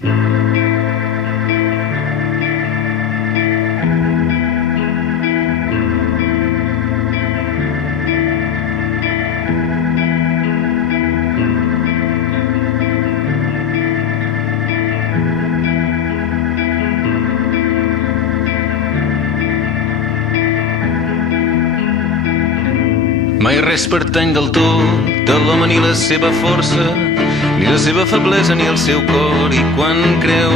Mai res pertany del tot a l'home, ni la seva força, ni la seva feblesa, ni el seu cor. I quan creu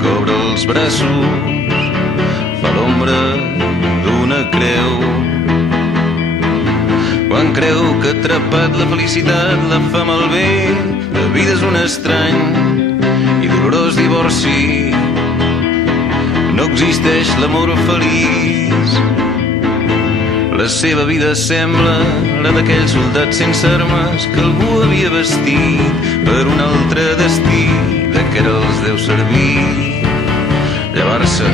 que obre els braços, fa l'ombra d'una creu. Quan creu que ha atrapat la felicitat, la fa malbé, la vida és un estrany i dolorós divorci. No existeix l'amor feliç. La seva vida sembla la d'aquell soldat sense armes que algú havia vestit per un altre destí, de què ara els deu servir llevar-se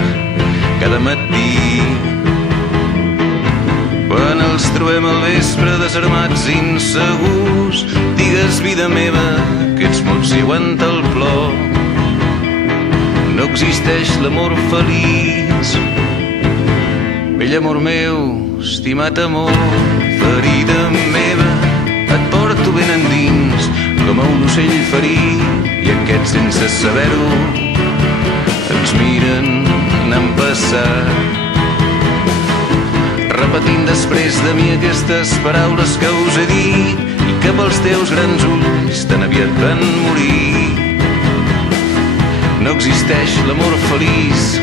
cada matí. Quan els trobem al vespre desarmats i insegurs, digues, vida meva, que ets mots i aguanta el plor. No existeix l'amor feliç. Vell amor meu, estimat amor, ferida meva, et porto ben endins com a un ocell ferit, i aquests sense saber-ho ens miren anant passat, repetint després de mi aquestes paraules que us he dit i que pels teus grans ulls tan aviat van morir. No existeix l'amor feliç.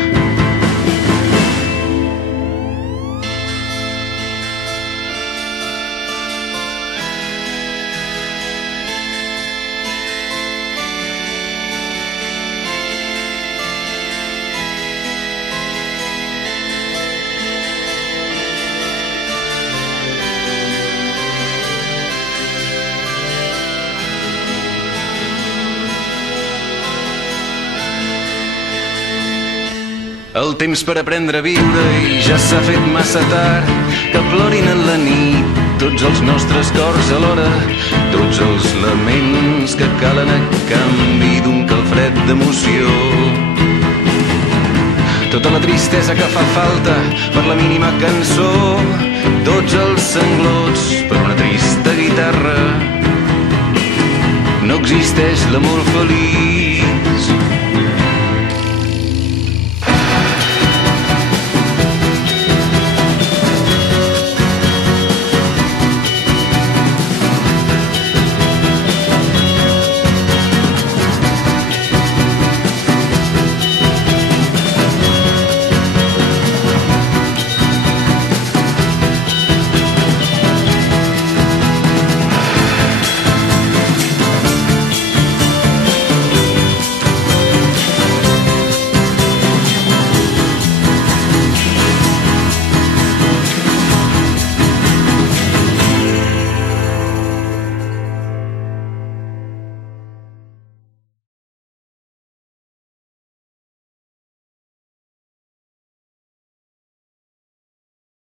El temps per aprendre a viure i ja s'ha fet massa tard, que plorin en la nit tots els nostres cors alhora, tots els laments que calen a canvi d'un calfred d'emoció. Tota la tristesa que fa falta per la mínima cançó, tots els sanglots per una trista guitarra. No existeix l'amor feliç.